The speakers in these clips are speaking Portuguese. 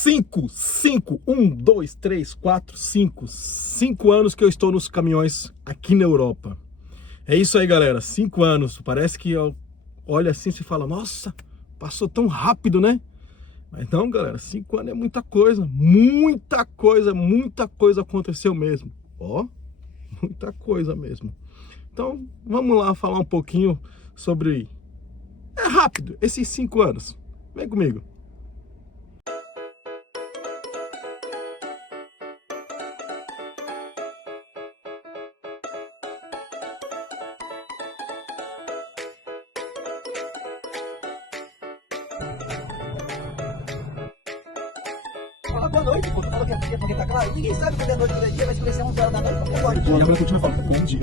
5 anos que eu estou nos caminhões aqui na Europa. É isso aí, galera, 5 anos. Parece que olha assim e se fala, nossa, passou tão rápido, né? Mas não, galera, 5 anos é muita coisa aconteceu mesmo. Ó, muita coisa mesmo. Então, vamos lá falar um pouquinho sobre... É rápido, esses 5 anos. Vem comigo. Fala boa noite, pô. Tu falou que ia porque tá claro. Ninguém sabe quando é noite, quando é dia, vai escurecer 11 horas da noite, qualquer hora. Agora continua falando, bom dia.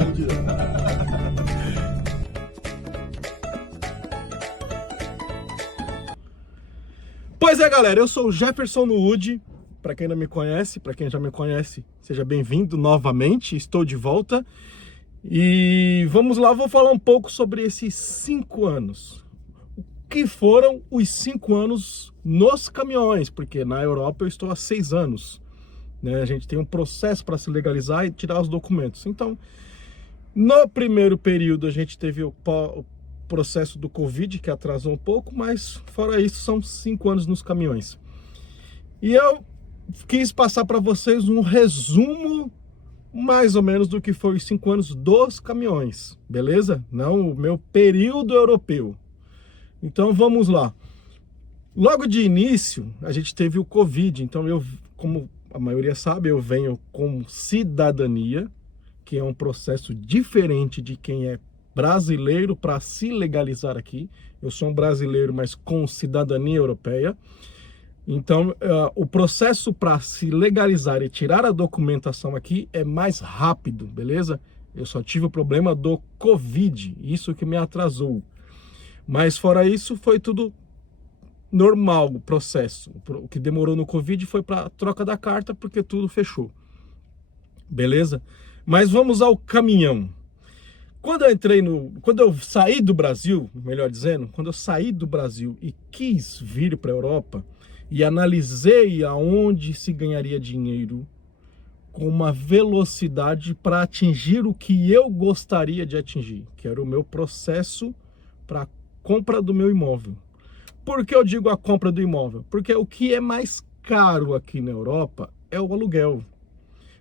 Pois é, galera, eu sou o Jefferson Nuud. Para quem não me conhece, para quem já me conhece, seja bem-vindo novamente. Estou de volta. E vamos lá, vou falar um pouco sobre esses 5 anos. O que foram os 5 anos nos caminhões? Porque na Europa eu estou há 6 anos. Né? A gente tem um processo para se legalizar e tirar os documentos. Então, no primeiro período a gente teve o processo do Covid, que atrasou um pouco, mas fora isso são 5 anos nos caminhões. E eu quis passar para vocês um resumo mais ou menos do que foi os 5 anos dos caminhões, beleza? Não o meu período europeu. Então vamos lá. Logo de início a gente teve o Covid, então eu, como a maioria sabe, eu venho com cidadania, que é um processo diferente de quem é brasileiro para se legalizar aqui. Eu sou um brasileiro, mas com cidadania europeia. Então, o processo para se legalizar e tirar a documentação aqui é mais rápido, beleza? Eu só tive o problema do Covid, isso que me atrasou. Mas fora isso, foi tudo normal o processo. O que demorou no Covid foi para a troca da carta, porque tudo fechou. Beleza? Mas vamos ao caminhão. Quando eu saí do Brasil, melhor dizendo, quando eu saí do Brasil e quis vir para a Europa e analisei aonde se ganharia dinheiro com uma velocidade para atingir o que eu gostaria de atingir, que era o meu processo para a compra do meu imóvel. Por que eu digo a compra do imóvel? Porque o que é mais caro aqui na Europa é o aluguel.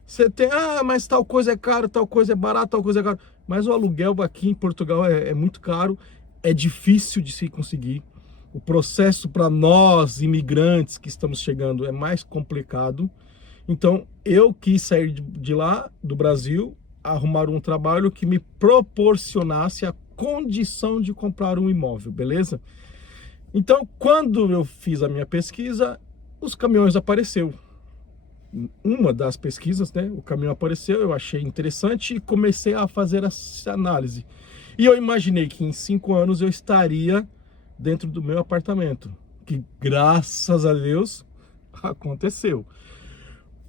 Você tem, mas tal coisa é caro, tal coisa é barato, tal coisa é caro. Mas o aluguel aqui em Portugal é muito caro, é difícil de se conseguir. O processo para nós, imigrantes que estamos chegando, é mais complicado. Então, eu quis sair de lá, do Brasil, arrumar um trabalho que me proporcionasse a condição de comprar um imóvel, beleza? Então, quando eu fiz a minha pesquisa, os caminhões apareceram. Uma das pesquisas, né, o caminhão apareceu, eu achei interessante e comecei a fazer essa análise. E eu imaginei que em 5 anos eu estaria dentro do meu apartamento, que graças a Deus aconteceu.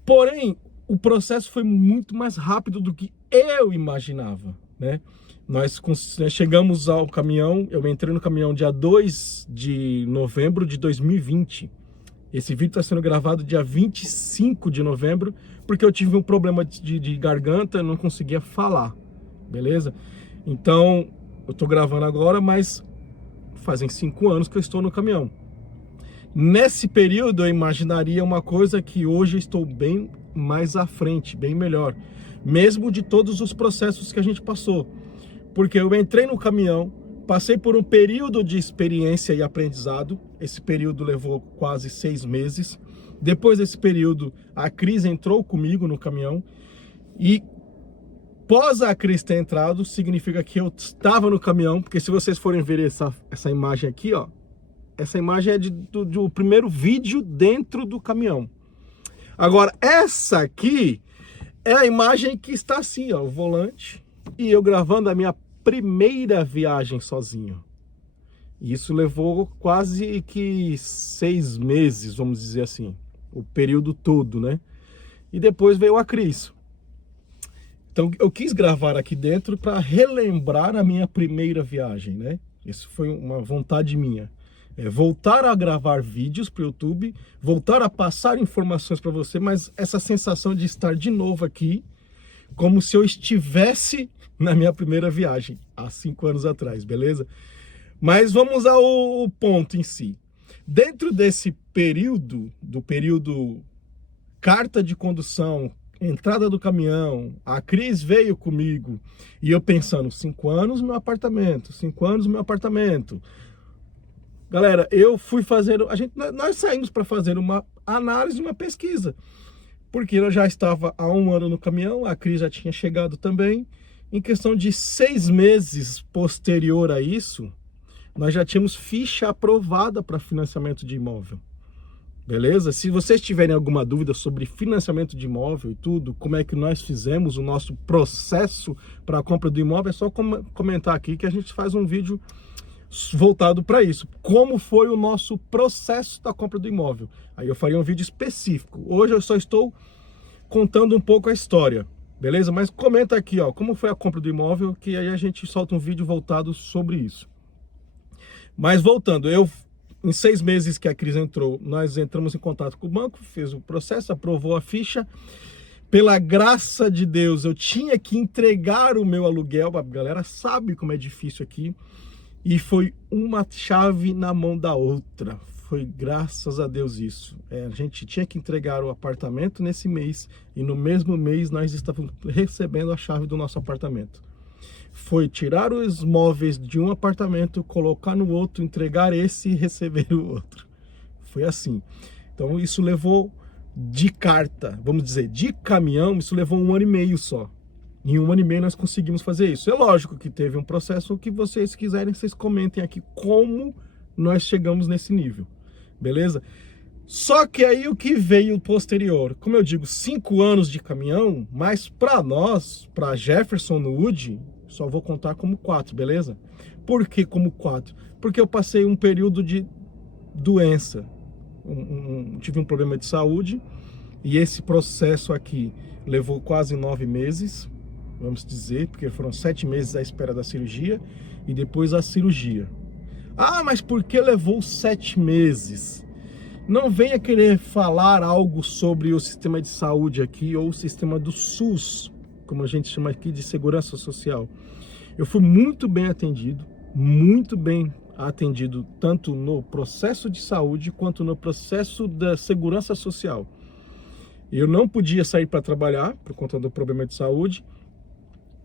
Porém, o processo foi muito mais rápido do que eu imaginava, né? Nós chegamos ao caminhão, eu entrei no caminhão dia 2 de novembro de 2020. Esse vídeo está sendo gravado dia 25 de novembro, porque eu tive um problema de garganta, não conseguia falar, beleza? Então, eu estou gravando agora, mas fazem 5 anos que eu estou no caminhão. Nesse período, eu imaginaria uma coisa que hoje estou bem mais à frente, bem melhor, mesmo de todos os processos que a gente passou. Porque eu entrei no caminhão, passei por um período de experiência e aprendizado. Esse período levou quase 6 meses. Depois desse período, a Cris entrou comigo no caminhão. E pós a Cris ter entrado, significa que eu estava no caminhão. Porque se vocês forem ver essa imagem aqui, ó, essa imagem é do primeiro vídeo dentro do caminhão. Agora, essa aqui é a imagem que está assim, ó, o volante. E eu gravando a minha primeira viagem sozinho. Isso levou quase que 6 meses, vamos dizer assim, o período todo, né? E depois veio a Cris. Então eu quis gravar aqui dentro para relembrar a minha primeira viagem, né? Isso foi uma vontade minha. voltar a gravar vídeos para o YouTube, voltar a passar informações para você, mas essa sensação de estar de novo aqui, como se eu estivesse na minha primeira viagem, há 5 anos atrás, beleza? Mas vamos ao ponto em si. Dentro desse período, do período carta de condução, entrada do caminhão, a Cris veio comigo, e eu pensando, 5 anos meu apartamento, 5 anos meu apartamento. Galera, eu fui fazer, nós saímos para fazer uma análise, uma pesquisa, porque eu já estava há 1 ano no caminhão, a Cris já tinha chegado também. Em questão de 6 meses posterior a isso, nós já tínhamos ficha aprovada para financiamento de imóvel. Beleza? Se vocês tiverem alguma dúvida sobre financiamento de imóvel e tudo, como é que nós fizemos o nosso processo para a compra do imóvel, é só comentar aqui que a gente faz um vídeo voltado para isso. Como foi o nosso processo da compra do imóvel. Aí eu faria um vídeo específico. Hoje eu só estou contando um pouco a história, beleza? Mas comenta aqui, ó, como foi a compra do imóvel, que aí a gente solta um vídeo voltado sobre isso. Mas voltando, em 6 meses que a Cris entrou, nós entramos em contato com o banco, fez o processo, aprovou a ficha. Pela graça de Deus, eu tinha que entregar o meu aluguel, a galera sabe como é difícil aqui, e foi uma chave na mão da outra. Foi graças a Deus isso. A gente tinha que entregar o apartamento nesse mês, e no mesmo mês nós estávamos recebendo a chave do nosso apartamento. Foi tirar os móveis de um apartamento, colocar no outro, entregar esse e receber o outro. Foi assim. Então isso levou de carta, vamos dizer, de caminhão, isso levou 1 ano e meio só. Em 1 ano e meio nós conseguimos fazer isso. É lógico que teve um processo, que vocês quiserem, vocês comentem aqui como nós chegamos nesse nível. Beleza? Só que aí o que veio posterior, como eu digo, 5 anos de caminhão, mas para nós, para Jefferson no Wood, só vou contar como 4, beleza? Por que como 4? Porque eu passei um período de doença, tive um problema de saúde, e esse processo aqui levou quase 9 meses, vamos dizer, porque foram 7 meses à espera da cirurgia, e depois a cirurgia. Ah, mas por que levou 7 meses? Não venha querer falar algo sobre o sistema de saúde aqui, ou o sistema do SUS, como a gente chama aqui de segurança social. Eu fui muito bem atendido, tanto no processo de saúde, quanto no processo da segurança social. Eu não podia sair para trabalhar, por conta do problema de saúde.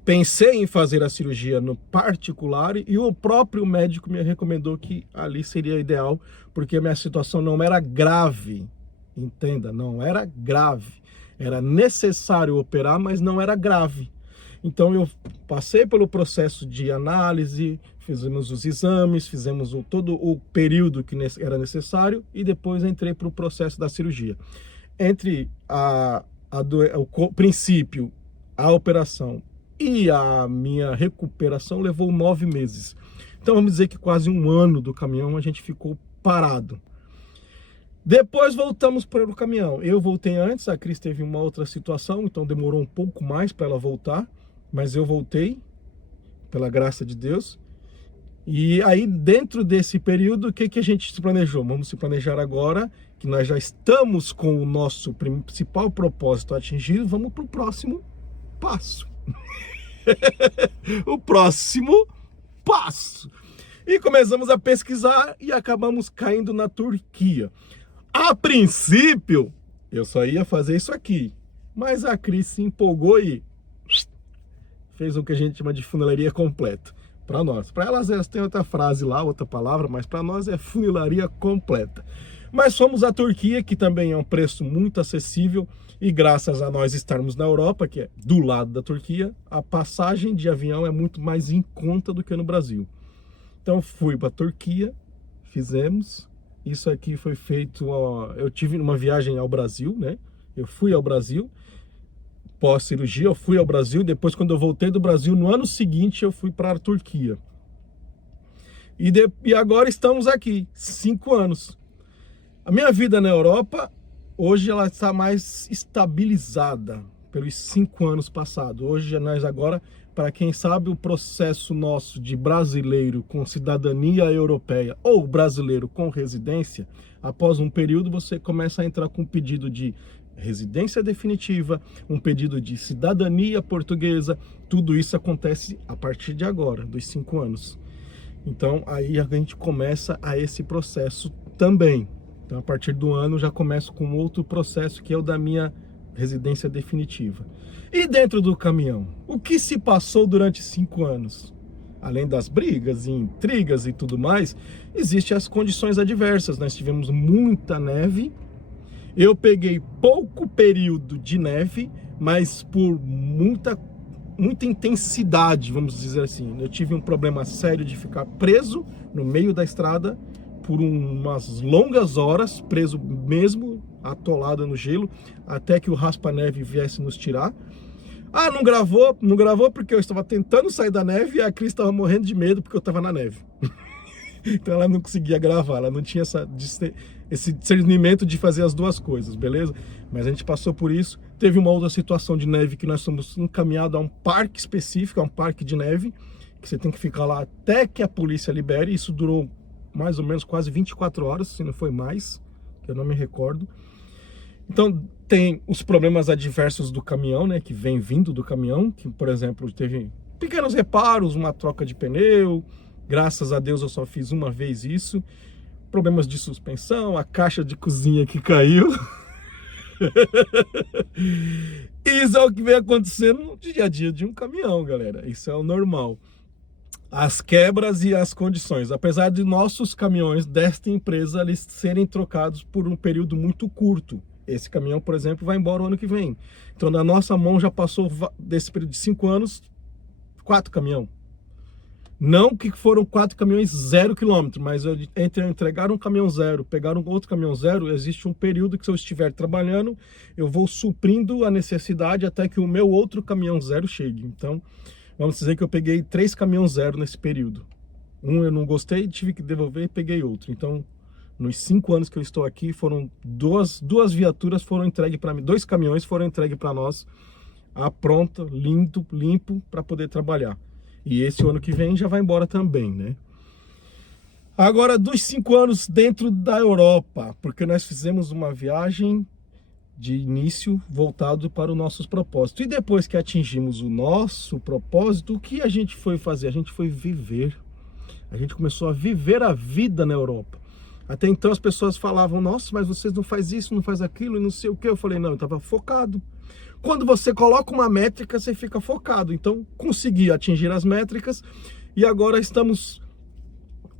Pensei em fazer a cirurgia no particular, e o próprio médico me recomendou que ali seria ideal, porque a minha situação não era grave. Entenda, não era grave. Era necessário operar, mas não era grave. Então eu passei pelo processo de análise, fizemos os exames, fizemos todo o período que era necessário, e depois entrei para o processo da cirurgia. Entre o princípio, a operação e a minha recuperação levou 9 meses. Então vamos dizer que quase 1 ano do caminhão a gente ficou parado. Depois voltamos para o caminhão. Eu voltei antes, a Cris teve uma outra situação, então demorou um pouco mais para ela voltar, mas eu voltei, pela graça de Deus. E aí, dentro desse período, o que a gente se planejou? Vamos se planejar agora, que nós já estamos com o nosso principal propósito atingido, vamos para o próximo passo. O próximo passo. E começamos a pesquisar e acabamos caindo na Turquia. A princípio, eu só ia fazer isso aqui, mas a Cris se empolgou e fez o que a gente chama de funilaria completa. Para nós. Para elas tem outra frase lá, outra palavra, mas para nós é funilaria completa. Mas fomos à Turquia, que também é um preço muito acessível, e graças a nós estarmos na Europa, que é do lado da Turquia, a passagem de avião é muito mais em conta do que no Brasil. Então fui para a Turquia, fizemos. Isso aqui foi feito, eu tive uma viagem ao Brasil, né? Eu fui ao Brasil, pós-cirurgia, eu fui ao Brasil. Depois, quando eu voltei do Brasil, no ano seguinte, eu fui para a Turquia. E agora estamos aqui, 5 anos. A minha vida na Europa, hoje ela está mais estabilizada. pelos 5 anos passados. Hoje nós agora, para quem sabe, o processo nosso de brasileiro com cidadania europeia ou brasileiro com residência, após um período você começa a entrar com um pedido de residência definitiva, um pedido de cidadania portuguesa. Tudo isso acontece a partir de agora, dos 5 anos. Então aí a gente começa a esse processo também. Então a partir do ano já começo com outro processo, que é o da minha residência definitiva. E dentro do caminhão, o que se passou durante 5 anos? Além das brigas e intrigas e tudo mais, existem as condições adversas. Nós tivemos muita neve. Eu peguei pouco período de neve, mas por muita intensidade, vamos dizer assim. Eu tive um problema sério de ficar preso no meio da estrada por umas longas horas, preso mesmo, atolado no gelo, até que o raspa-neve viesse nos tirar. Ah, não gravou porque eu estava tentando sair da neve e a Cris estava morrendo de medo porque eu estava na neve. Então ela não conseguia gravar, ela não tinha esse discernimento de fazer as duas coisas, beleza? Mas a gente passou por isso. Teve uma outra situação de neve que nós somos encaminhados a um parque específico, a um parque de neve, que você tem que ficar lá até que a polícia libere. Isso durou mais ou menos quase 24 horas, se não foi mais, que eu não me recordo. Então tem os problemas adversos do caminhão, né, que vem vindo do caminhão, que por exemplo teve pequenos reparos, uma troca de pneu. Graças a Deus eu só fiz uma vez isso. Problemas de suspensão, a caixa de cozinha que caiu. Isso é o que vem acontecendo no dia a dia de um caminhão, galera. Isso é o normal. As quebras e as condições. Apesar de nossos caminhões desta empresa eles serem trocados por um período muito curto. Esse caminhão, por exemplo, vai embora o ano que vem. Então na nossa mão já passou desse período de 5 anos, 4 caminhões. Não que foram 4 caminhões 0 km, mas entre entregar um caminhão 0, pegar um outro caminhão 0, existe um período que se eu estiver trabalhando, eu vou suprindo a necessidade até que o meu outro caminhão 0 chegue. Então, vamos dizer que eu peguei 3 caminhões 0 nesse período. Um eu não gostei, tive que devolver e peguei outro. Então, nos 5 anos que eu estou aqui, foram duas viaturas foram entregues para mim, 2 caminhões foram entregues para nós, pronta, limpo, para poder trabalhar. E esse ano que vem já vai embora também, né? Agora, dos 5 anos dentro da Europa, porque nós fizemos uma viagem de início voltado para os nossos propósitos. E depois que atingimos o nosso propósito, o que a gente foi fazer? A gente foi viver. A gente começou a viver a vida na Europa. Até então as pessoas falavam, nossa, mas vocês não faz isso, não faz aquilo, e não sei o que. Eu falei, não, eu estava focado. Quando você coloca uma métrica, você fica focado. Então, consegui atingir as métricas e agora estamos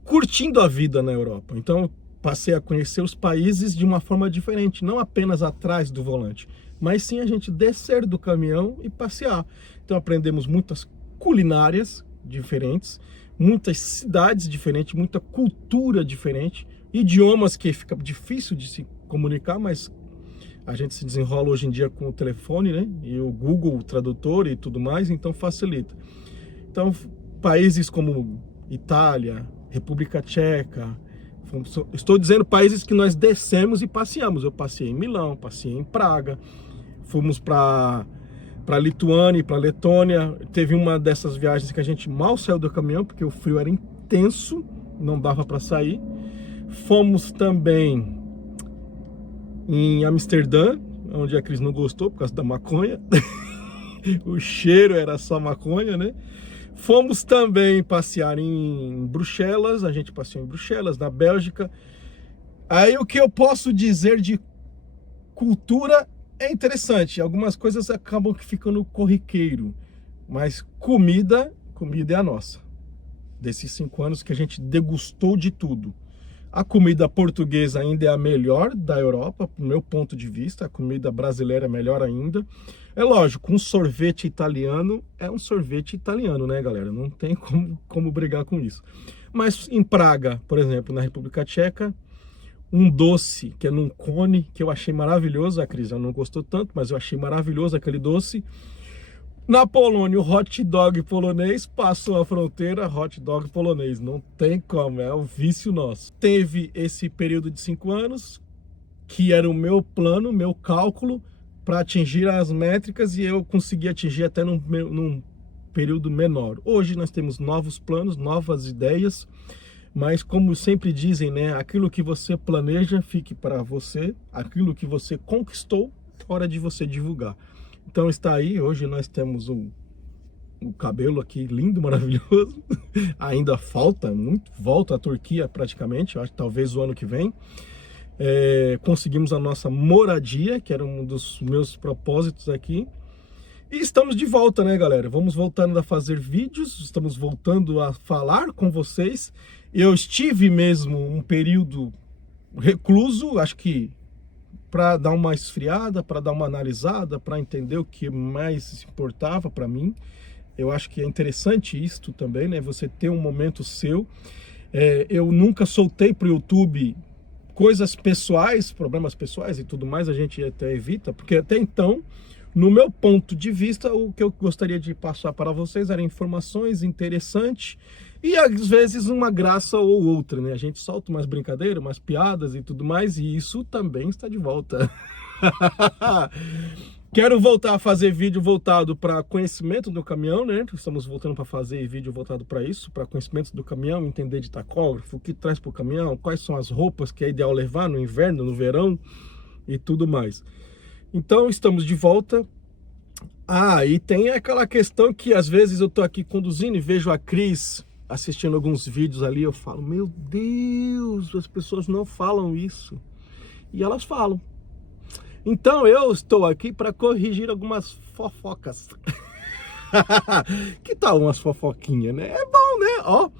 curtindo a vida na Europa. Então, passei a conhecer os países de uma forma diferente, não apenas atrás do volante, mas sim a gente descer do caminhão e passear. Então, aprendemos muitas culinárias diferentes, muitas cidades diferentes, muita cultura diferente, idiomas que fica difícil de se comunicar, mas a gente se desenrola hoje em dia com o telefone, né? E o Google o Tradutor e tudo mais, então facilita. Então, países como Itália, República Tcheca, estou dizendo países que nós descemos e passeamos. Eu passei em Milão, passei em Praga, fomos para Lituânia, para Letônia. Teve uma dessas viagens que a gente mal saiu do caminhão, porque o frio era intenso, não dava para sair. Fomos também em Amsterdã, onde a Cris não gostou por causa da maconha. O cheiro era só maconha, né? Fomos também passear em Bruxelas, a gente passeou em Bruxelas, na Bélgica. Aí o que eu posso dizer de cultura é interessante. Algumas coisas acabam ficando corriqueiro, mas comida é a nossa. Desses 5 anos que a gente degustou de tudo. A comida portuguesa ainda é a melhor da Europa, do meu ponto de vista. A comida brasileira é melhor ainda. É lógico, um sorvete italiano é um sorvete italiano, né, galera? Não tem como brigar com isso. Mas em Praga, por exemplo, na República Tcheca, um doce que é num cone, que eu achei maravilhoso. A Cris não gostou tanto, mas eu achei maravilhoso aquele doce. Na Polônia, o hot dog polonês passou a fronteira, hot dog polonês. Não tem como, é o vício nosso. Teve esse período de 5 anos, que era o meu plano, meu cálculo, para atingir as métricas e eu consegui atingir até num período menor. Hoje nós temos novos planos, novas ideias, mas como sempre dizem, né, aquilo que você planeja fique para você, aquilo que você conquistou, hora de você divulgar. Então está aí, hoje nós temos o cabelo aqui lindo, maravilhoso. Ainda falta muito, volta à Turquia praticamente, acho que talvez o ano que vem. Conseguimos a nossa moradia, que era um dos meus propósitos aqui. E estamos de volta, né, galera? Vamos voltando a fazer vídeos, estamos voltando a falar com vocês. Eu estive mesmo um período recluso, acho que para dar uma esfriada, para dar uma analisada, para entender o que mais importava para mim. Eu acho que é interessante isto também, né? Você ter um momento seu. Eu nunca soltei para o YouTube coisas pessoais, problemas pessoais e tudo mais, a gente até evita, porque até então, no meu ponto de vista, o que eu gostaria de passar para vocês eram informações interessantes e às vezes uma graça ou outra, né? A gente solta umas brincadeiras, umas piadas e tudo mais, e isso também está de volta. Quero voltar a fazer vídeo voltado para conhecimento do caminhão, né? Estamos voltando para fazer vídeo voltado para isso, para conhecimento do caminhão, entender de tacógrafo, o que traz para o caminhão, quais são as roupas que é ideal levar no inverno, no verão e tudo mais. Então, estamos de volta. E tem aquela questão que às vezes eu tô aqui conduzindo e vejo a Cris assistindo alguns vídeos ali, eu falo, meu Deus, as pessoas não falam isso. E elas falam. Então eu estou aqui para corrigir algumas fofocas. Que tal umas fofoquinhas, né? É bom, né? Ó,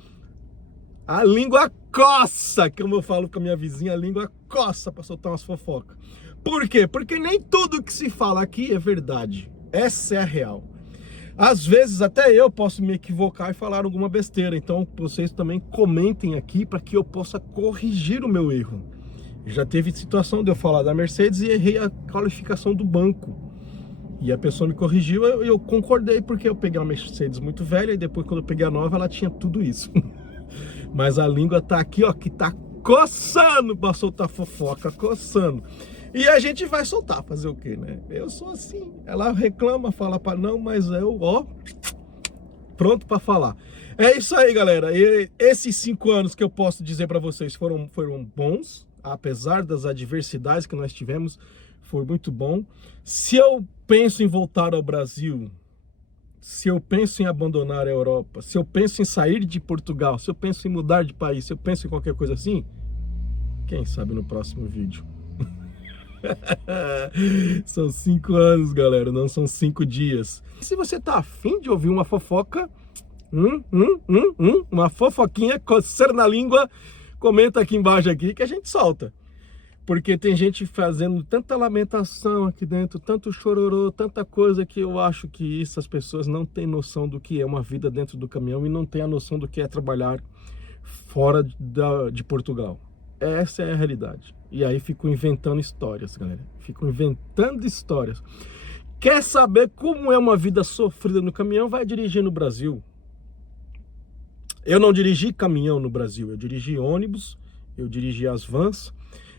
a língua coça, como eu falo com a minha vizinha, a língua coça para soltar umas fofocas. Por quê? Porque nem tudo que se fala aqui é verdade. Essa é a real. Às vezes até eu posso me equivocar e falar alguma besteira. Então vocês também comentem aqui para que eu possa corrigir o meu erro. Já teve situação de eu falar da Mercedes e errei a qualificação do banco. E a pessoa me corrigiu, eu concordei, porque eu peguei uma Mercedes muito velha e depois quando eu peguei a nova ela tinha tudo isso. Mas a língua tá aqui, ó, que tá coçando para soltar fofoca, coçando. E a gente vai soltar, fazer o quê, né? Eu sou assim, ela reclama, fala para não, mas eu, ó, pronto para falar. É isso aí, galera. E esses 5 anos que eu posso dizer para vocês foram bons. Apesar das adversidades que nós tivemos, foi muito bom. Se eu penso em voltar ao Brasil, se eu penso em abandonar a Europa, se eu penso em sair de Portugal, se eu penso em mudar de país, se eu penso em qualquer coisa assim, quem sabe no próximo vídeo. São 5 anos, galera, não são 5 dias. Se você tá afim de ouvir uma fofoca, uma fofoquinha, coceira na língua, comenta aqui embaixo aqui que a gente solta. Porque tem gente fazendo tanta lamentação aqui dentro, tanto chororô, tanta coisa que eu acho que essas pessoas não têm noção do que é uma vida dentro do caminhão e não têm a noção do que é trabalhar fora de Portugal. Essa é a realidade. E aí fico inventando histórias, galera. Fico inventando histórias. Quer saber como é uma vida sofrida no caminhão? Vai dirigir no Brasil. Eu não dirigi caminhão no Brasil, eu dirigi ônibus, eu dirigi as vans,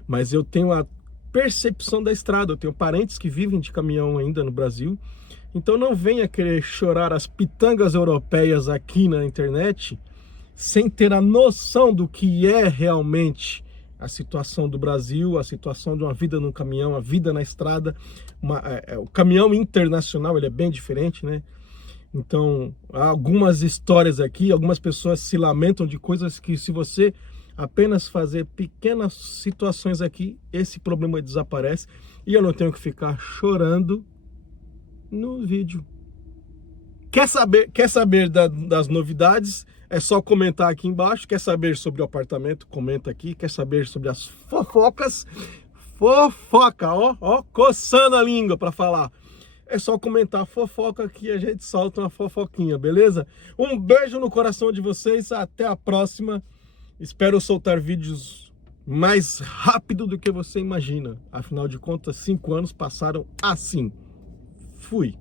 mas eu tenho a percepção da estrada, eu tenho parentes que vivem de caminhão ainda no Brasil, então não venha querer chorar as pitangas europeias aqui na internet, sem ter a noção do que é realmente a situação do Brasil, a situação de uma vida no caminhão, a vida na estrada. O caminhão internacional ele é bem diferente, né? Então, há algumas histórias aqui, algumas pessoas se lamentam de coisas que se você apenas fazer pequenas situações aqui, esse problema desaparece e eu não tenho que ficar chorando no vídeo. Quer saber das novidades? É só comentar aqui embaixo. Quer saber sobre o apartamento? Comenta aqui. Quer saber sobre as fofocas? Fofoca, ó, coçando a língua para falar. É só comentar fofoca que a gente solta uma fofoquinha, beleza? Um beijo no coração de vocês, até a próxima. Espero soltar vídeos mais rápido do que você imagina. Afinal de contas, 5 anos passaram assim. Fui.